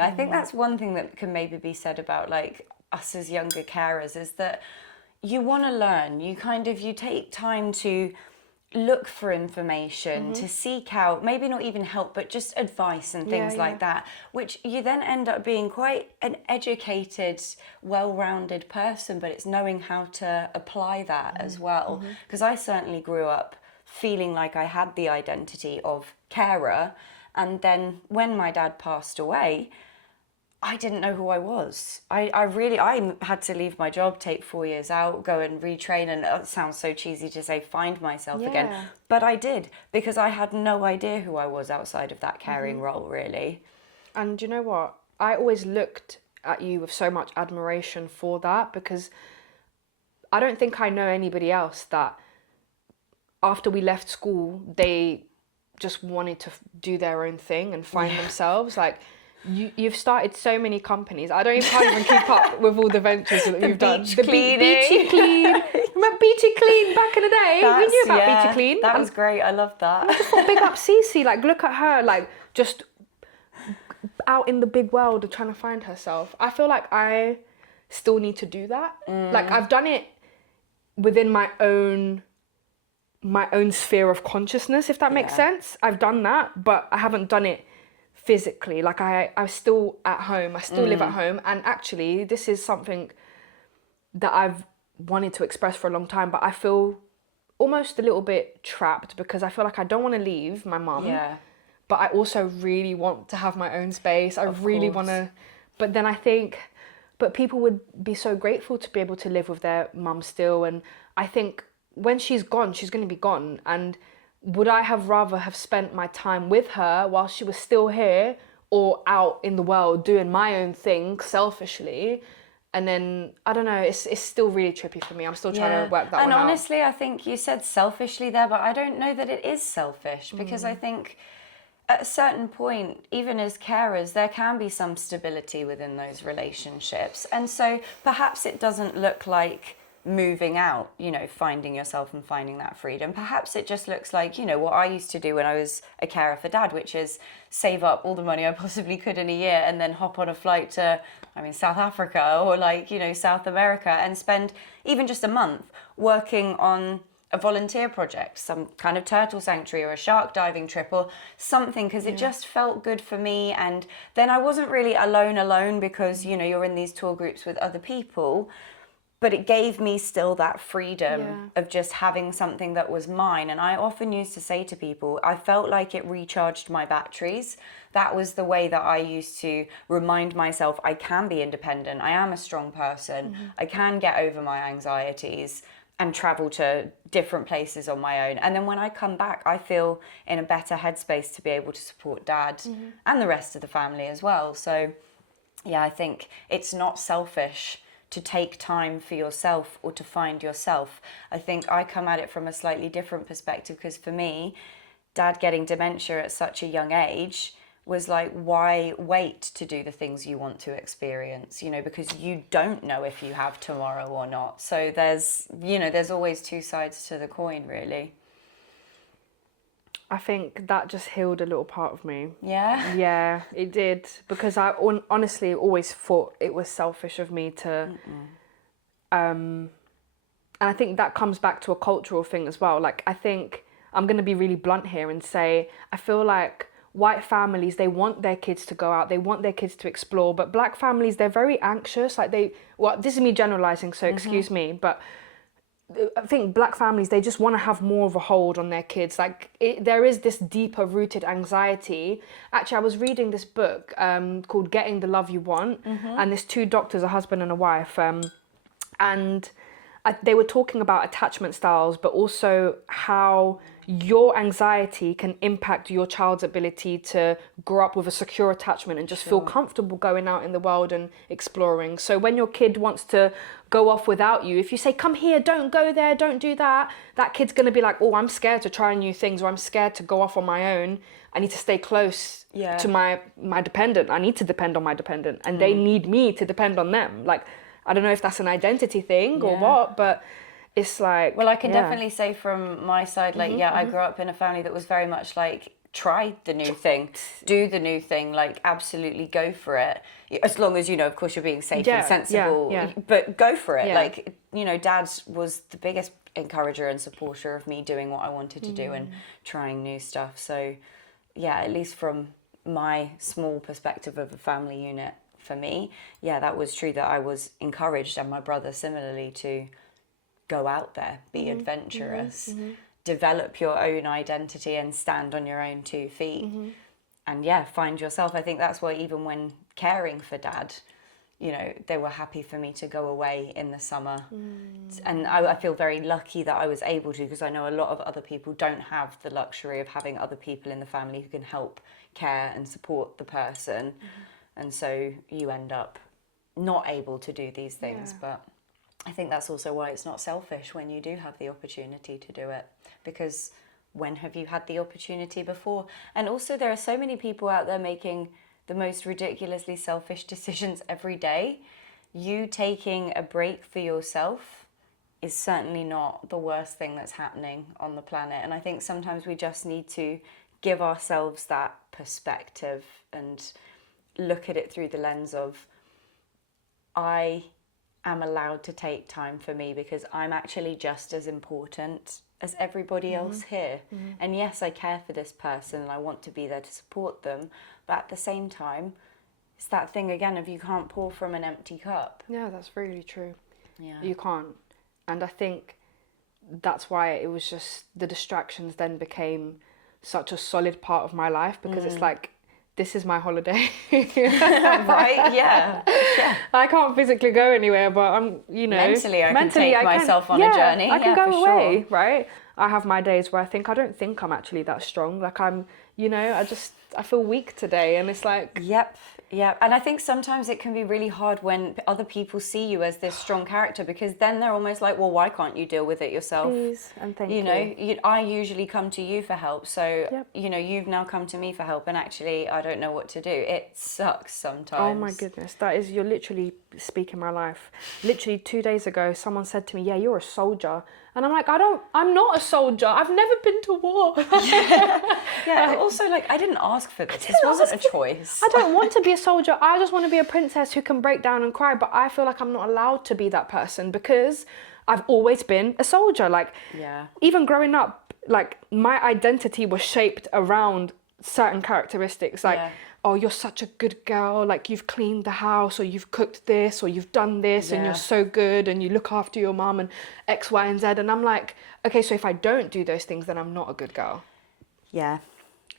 I think that's one thing that can maybe be said about like us as younger carers, is that you want to learn. You take time to look for information, to seek out, maybe not even help, but just advice and things like that, which you then end up being quite an educated, well-rounded person, but it's knowing how to apply that as well. Because I certainly grew up feeling like I had the identity of carer, and then when my dad passed away, I didn't know who I was. I had to leave my job, take 4 years out, go and retrain, and it sounds so cheesy to say find myself again, but I did, because I had no idea who I was outside of that caring role, really. And you know what? I always looked at you with so much admiration for that, because I don't think I know anybody else that after we left school, they just wanted to do their own thing and find themselves. Like, you've started so many companies. I can't even keep up with all the ventures that you've done. The Beachy Clean. Remember Beachy Clean back in the day? We knew about Beachy Clean. That was great. I loved that. I just thought, big up Cece. Like, look at her. Like, just out in the big world trying to find herself. I feel like I still need to do that. Like, I've done it within my own sphere of consciousness, if that makes sense. I've done that, but I haven't done it physically. Like, I'm still at home. I still live at home. And actually, this is something that I've wanted to express for a long time, but I feel almost a little bit trapped, because I feel like I don't want to leave my mum. Yeah. But I also really want to have my own space. I really want to. But then I think, but people would be so grateful to be able to live with their mum still. And I think when she's gone, she's going to be gone. And would I have rather have spent my time with her while she was still here, or out in the world doing my own thing selfishly? And then, I don't know, it's still really trippy for me. I'm still trying to work that one out. And honestly, I think you said selfishly there, but I don't know that it is selfish, because I think at a certain point, even as carers, there can be some stability within those relationships. And so perhaps it doesn't look like moving out, finding yourself and finding that freedom. Perhaps it just looks like, what I used to do when I was a carer for dad, which is save up all the money I possibly could in a year and then hop on a flight to, South Africa or South America, and spend even just a month working on a volunteer project, some kind of turtle sanctuary or a shark diving trip or something, because it just felt good for me. And then I wasn't really alone, because, you're in these tour groups with other people. But it gave me still that freedom of just having something that was mine. And I often used to say to people, I felt like it recharged my batteries. That was the way that I used to remind myself I can be independent. I am a strong person. I can get over my anxieties and travel to different places on my own. And then when I come back, I feel in a better headspace to be able to support dad and the rest of the family as well. So yeah, I think it's not selfish to take time for yourself or to find yourself. I think I come at it from a slightly different perspective, because for me, dad getting dementia at such a young age was like, why wait to do the things you want to experience, because you don't know if you have tomorrow or not. So there's always two sides to the coin, really. I think that just healed a little part of me. Yeah? Yeah, it did. Because I honestly always thought it was selfish of me to... and I think that comes back to a cultural thing as well. Like, I think I'm going to be really blunt here and say, I feel like white families, they want their kids to go out. They want their kids to explore. But black families, they're very anxious. Like, this is me generalising, so excuse me. But I think black families, they just want to have more of a hold on their kids. Like, there is this deeper rooted anxiety. Actually, I was reading this book called Getting the Love You Want. And there's two doctors, a husband and a wife. And they were talking about attachment styles, but also how your anxiety can impact your child's ability to grow up with a secure attachment and just feel comfortable going out in the world and exploring. So when your kid wants to go off without you, if you say, come here, don't go there, don't do that, that kid's going to be like, oh, I'm scared to try new things, or I'm scared to go off on my own. I need to stay close to my dependent. I need to depend on my dependent, and they need me to depend on them. Like, I don't know if that's an identity thing or what, but it's like... Well, I can definitely say from my side, like, I grew up in a family that was very much like, try the new thing, do the new thing, like absolutely go for it. As long as, you know, of course you're being safe and sensible, but go for it. Like, you know, Dad was the biggest encourager and supporter of me doing what I wanted to do and trying new stuff. So yeah, at least from my small perspective of a family unit, for me, that was true, that I was encouraged, and my brother similarly, to go out there, be adventurous, develop your own identity and stand on your own 2 feet, and find yourself. I think that's why even when caring for Dad, you know, they were happy for me to go away in the summer. And I feel very lucky that I was able to, because I know a lot of other people don't have the luxury of having other people in the family who can help care and support the person. And so you end up not able to do these things. But I think that's also why it's not selfish when you do have the opportunity to do it, because when have you had the opportunity before? And also there are so many people out there making the most ridiculously selfish decisions every day. You taking a break for yourself is certainly not the worst thing that's happening on the planet. And I think sometimes we just need to give ourselves that perspective and look at it through the lens of, I am allowed to take time for me because I'm actually just as important as everybody else here. And yes, I care for this person and I want to be there to support them, but at the same time, it's that thing again of you can't pour from an empty cup. Yeah, that's really true. Yeah. You can't. And I think that's why it was just, the distractions then became such a solid part of my life, because it's like, this is my holiday. Right? Yeah. I can't physically go anywhere, but I'm, you know, mentally I can take myself on a journey. I can go away, sure. right? I have my days where I don't think I'm actually that strong. Like I'm, you know, I feel weak today, and it's like... Yep. And I think sometimes it can be really hard when other people see you as this strong character, because then they're almost like, well, why can't you deal with it yourself? Please, and thank you. You know, I usually come to you for help, so, you know, you've now come to me for help, and actually I don't know what to do. It sucks sometimes. Oh my goodness, you're literally speaking my life. Literally 2 days ago, someone said to me, yeah, you're a soldier. And I'm like, I'm not a soldier. I've never been to war. Also, like, I didn't ask for this. This wasn't a choice. I don't want to be a soldier. I just want to be a princess who can break down and cry. But I feel like I'm not allowed to be that person because I've always been a soldier. Like, even growing up, like, my identity was shaped around certain characteristics. Like, oh, you're such a good girl, like you've cleaned the house, or you've cooked this, or you've done this, and you're so good, and you look after your mum, and X, Y, and Z. And I'm like, okay, so if I don't do those things, then I'm not a good girl. Yeah.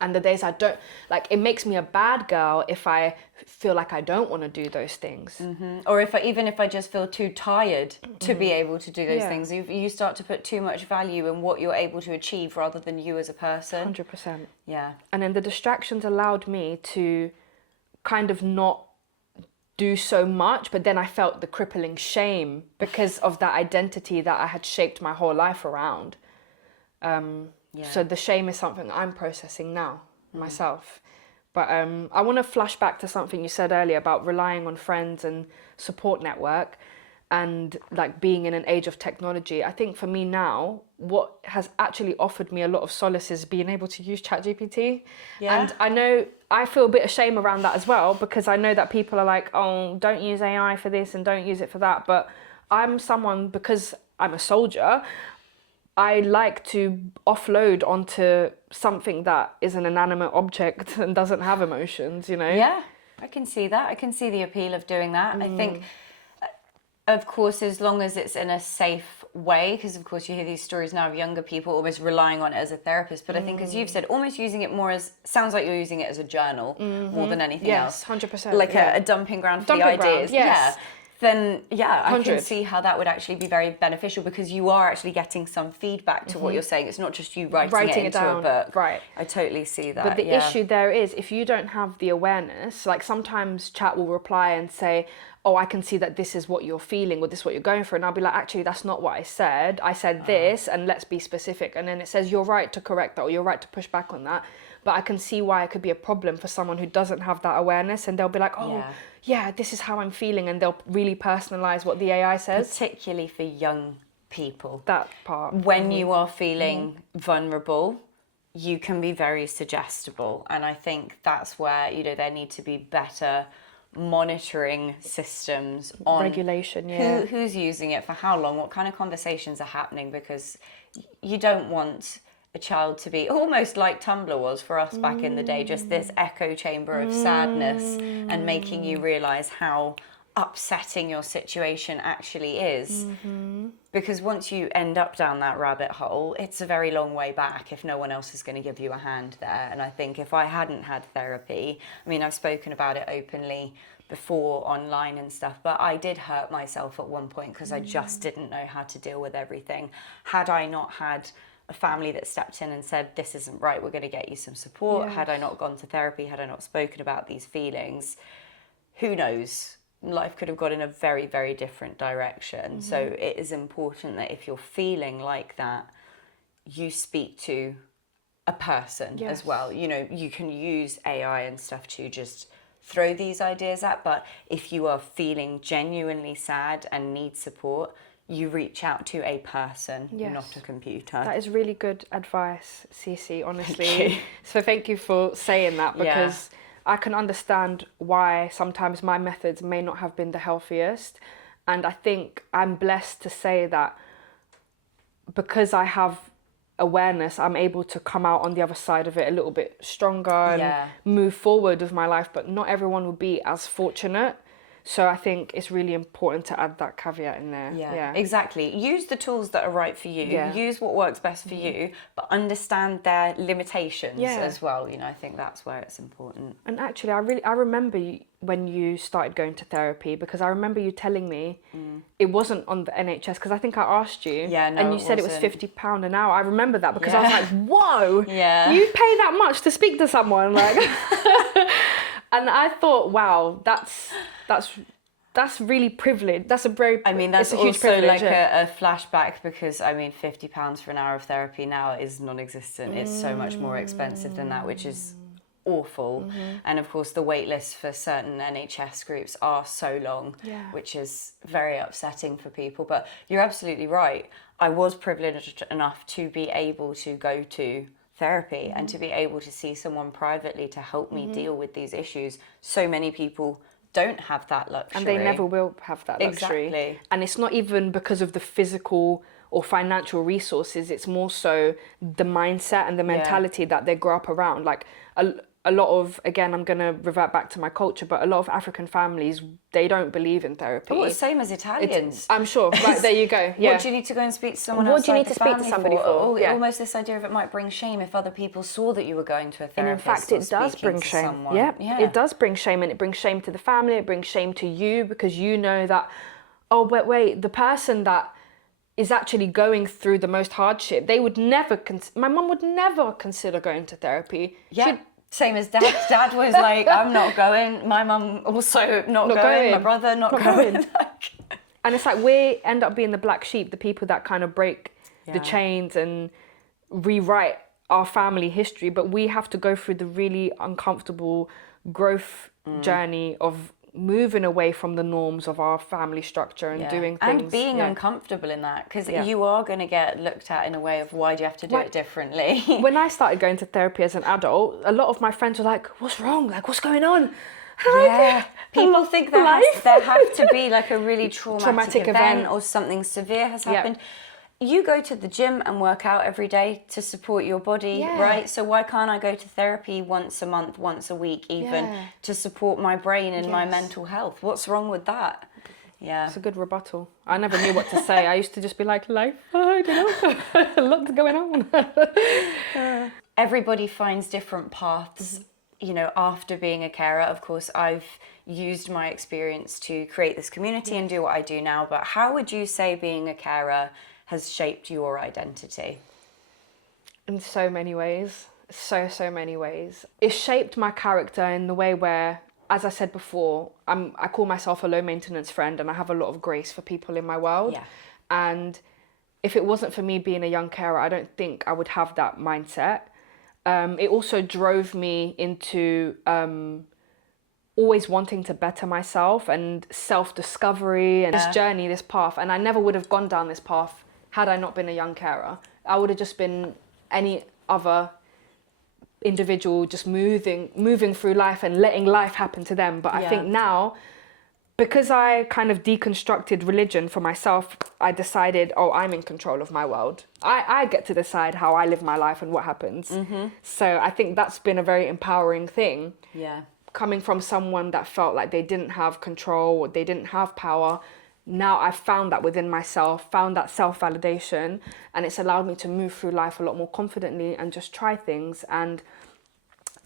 And the days I don't, like, it makes me a bad girl if I feel like I don't want to do those things. Or even if I just feel too tired to be able to do those things, you start to put too much value in what you're able to achieve rather than you as a person. 100%. Yeah. And then the distractions allowed me to kind of not do so much, but then I felt the crippling shame because of that identity that I had shaped my whole life around. So the shame is something I'm processing now myself. But I want to flash back to something you said earlier about relying on friends and support network and like being in an age of technology. I think for me now, what has actually offered me a lot of solace is being able to use ChatGPT. And I know I feel a bit of shame around that as well, because I know that people are like, oh, don't use AI for this and don't use it for that. But I'm someone, because I'm a soldier, I like to offload onto something that is an inanimate object and doesn't have emotions, you know? Yeah, I can see that. I can see the appeal of doing that. I think, of course, as long as it's in a safe way, because of course you hear these stories now of younger people almost relying on it as a therapist. But I think, as you've said, almost using it more as, sounds like you're using it as a journal more than anything else. Yes, 100%. Like a dumping ground for the ideas. Yes. Then I 100. can see how that would actually be very beneficial, because you are actually getting some feedback to what you're saying. It's not just you writing it into a book. Right. I totally see that. But the issue there is, if you don't have the awareness, like sometimes chat will reply and say, oh, I can see that this is what you're feeling, or this is what you're going through. And I'll be like, actually, that's not what I said. I said this, and let's be specific. And then it says, you're right to correct that, or you're right to push back on that. But I can see why it could be a problem for someone who doesn't have that awareness, and they'll be like, oh, yeah, this is how I'm feeling, and they'll really personalize what the AI says. Particularly for young people. That part. When you are feeling vulnerable, you can be very suggestible. And I think that's where, there need to be better monitoring systems on regulation, who's using it for how long, what kind of conversations are happening, because you don't want a child to be almost like Tumblr was for us back in the day, just this echo chamber of sadness, and making you realize how upsetting your situation actually is. Because once you end up down that rabbit hole, it's a very long way back if no one else is going to give you a hand there. And I think if I hadn't had therapy, I mean, I've spoken about it openly before online and stuff, but I did hurt myself at one point because I just didn't know how to deal with everything. Had I not had a family that stepped in and said, this isn't right, we're going to get you some support, had I not gone to therapy, had I not spoken about these feelings, who knows? Life could have gone in a very, very different direction. So it is important that if you're feeling like that, you speak to a person as well. You can use AI and stuff to just throw these ideas at, but if you are feeling genuinely sad and need support, you reach out to a person, not a computer. That is really good advice, Cece, honestly. So thank you for saying that, because I can understand why sometimes my methods may not have been the healthiest. And I think I'm blessed to say that because I have awareness, I'm able to come out on the other side of it a little bit stronger and move forward with my life. But not everyone will be as fortunate. So I think it's really important to add that caveat in there. Yeah, exactly. Use the tools that are right for you. Use what works best for you, but understand their limitations as well. I think that's where it's important. And actually, I remember when you started going to therapy, because I remember you telling me it wasn't on the NHS, because I think I asked you, and you said it was £50 an hour. I remember that because I was like, whoa, you pay that much to speak to someone, like. And I thought, wow, that's really privileged. That's a very, I mean, that's it's a huge also privilege, like a flashback, because I mean, £50 for an hour of therapy now is non-existent. It's so much more expensive than that, which is awful. And of course, the wait lists for certain NHS groups are so long, which is very upsetting for people. But you're absolutely right. I was privileged enough to be able to go to therapy and to be able to see someone privately to help me deal with these issues. So many people don't have that luxury. And they never will have that luxury. Exactly. And it's not even because of the physical or financial resources, it's more so the mindset and the mentality that they grow up around. Like a lot of, again, I'm going to revert back to my culture, but a lot of African families, they don't believe in therapy. Well, same as Italians. I'm sure. Right, there you go. Yeah. What do you need to go and speak to someone What do you need to outside speak the to family somebody for? Almost this idea of it might bring shame if other people saw that you were going to a therapist. And in fact, it does bring shame. Someone. Yeah, it does bring shame, and it brings shame to the family. It brings shame to you, because you know that, oh, wait, the person that is actually going through the most hardship, they would never, my mum would never consider going to therapy. Yeah. Same as Dad. Dad was like, I'm not going. My mum also not going. My brother not going. And it's like we end up being the black sheep, the people that kind of break the chains and rewrite our family history. But we have to go through the really uncomfortable growth journey of moving away from the norms of our family structure and doing things. And being uncomfortable in that, because you are going to get looked at in a way of, why do you have to do it differently? When I started going to therapy as an adult, a lot of my friends were like, what's wrong? Like, what's going on? People think there have to be like a really traumatic event or something severe has happened. You go to the gym and work out every day to support your body, right? So why can't I go to therapy once a month, once a week even, to support my brain and my mental health? What's wrong with that? Yeah. It's a good rebuttal. I never knew what to say. I used to just be like, life, I don't know, a lot's going on. Everybody finds different paths, after being a carer. Of course, I've used my experience to create this community and do what I do now, but how would you say being a carer has shaped your identity? In so many ways. So many ways. It shaped my character in the way where, as I said before, I call myself a low maintenance friend, and I have a lot of grace for people in my world. Yeah. And if it wasn't for me being a young carer, I don't think I would have that mindset. It also drove me into always wanting to better myself and self-discovery and this journey, this path. And I never would have gone down this path had I not been a young carer. I would have just been any other individual just moving through life and letting life happen to them. But I think now, because I kind of deconstructed religion for myself, I decided, oh, I'm in control of my world. I get to decide how I live my life and what happens. So I think that's been a very empowering thing. Yeah. Coming from someone that felt like they didn't have control or they didn't have power, now I've found that within myself, found that self-validation, and it's allowed me to move through life a lot more confidently and just try things and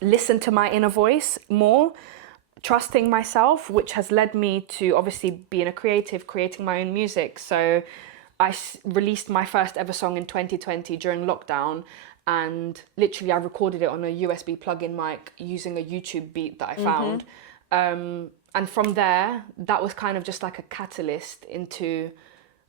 listen to my inner voice more, trusting myself, which has led me to obviously being a creative, creating my own music. So I released my first ever song in 2020 during lockdown, and literally I recorded it on a USB plug-in mic using a YouTube beat that I found. And from there, that was kind of just like a catalyst into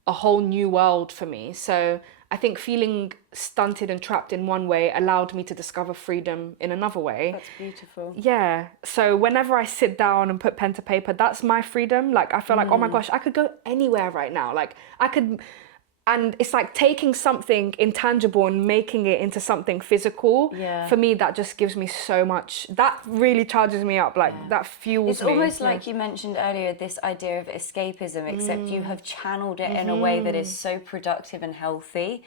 a whole new world for me. So I think feeling stunted and trapped in one way allowed me to discover freedom in another way. That's beautiful. Yeah. So whenever I sit down and put pen to paper, that's my freedom. Like, I feel like, oh my gosh, I could go anywhere right now. Like, I could... And it's like taking something intangible and making it into something physical. Yeah. For me, that just gives me so much. That really charges me up. Like, that fuels me. It's almost like you mentioned earlier, this idea of escapism, except you have channeled it in a way that is so productive and healthy.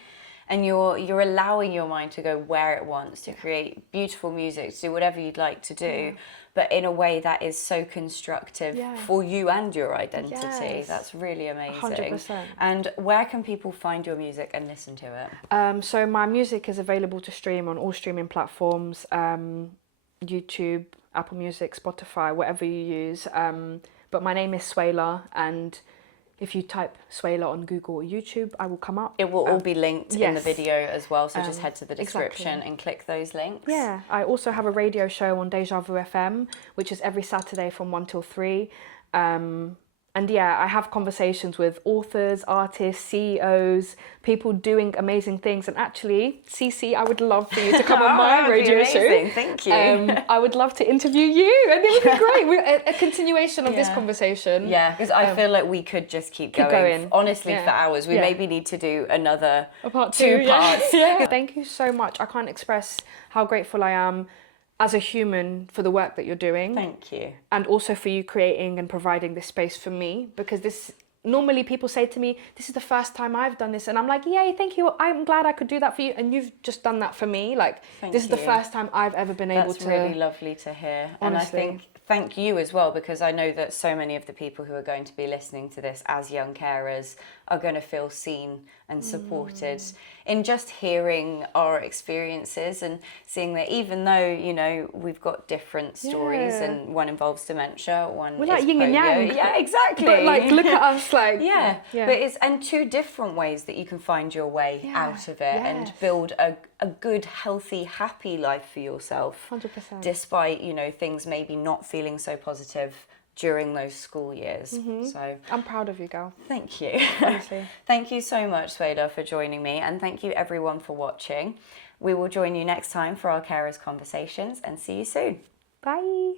And you're allowing your mind to go where it wants, to create beautiful music, to do whatever you'd like to do, but in a way that is so constructive for you and your identity. Yes. That's really amazing. 100%. And where can people find your music and listen to it? So my music is available to stream on all streaming platforms, YouTube, Apple Music, Spotify, whatever you use. But my name is Swayla, and if you type Swayla on Google or YouTube, I will come up. It will all be linked in the yes. video as well, so just head to the description and click those links. Yeah, I also have a radio show on Deja Vu FM, which is every Saturday from 1 till 3. And yeah, I have conversations with authors, artists, CEOs, people doing amazing things. And actually, Cece, I would love for you to come on my radio show. Thank you. I would love to interview you, and it would be great. A continuation of this conversation. Yeah, because I feel like we could just keep going. Honestly, for hours. We maybe need to do another part two parts. Yeah. Thank you so much. I can't express how grateful I am as a human for the work that you're doing. Thank you. And also for you creating and providing this space for me, because this, normally people say to me, this is the first time I've done this, and I'm like, yay, thank you, I'm glad I could do that for you, and you've just done that for me. Like, this is the first time I've ever been able to... That's really lovely to hear. Honestly. And I think, thank you as well, because I know that so many of the people who are going to be listening to this as young carers are going to feel seen and supported in just hearing our experiences and seeing that even though, you know, we've got different stories and one involves dementia, one We're is like yin and yang. Yeah, exactly. But like, look at us, like... But it's, and two different ways that you can find your way out of it and build a good, healthy, happy life for yourself. 100%. Despite, you know, things maybe not feeling so positive during those school years. So I'm proud of you, girl. thank you. Honestly. Thank you so much, Swayla, for joining me, and thank you everyone for watching. We will join you next time for our Carers Conversations, and see you soon. Bye.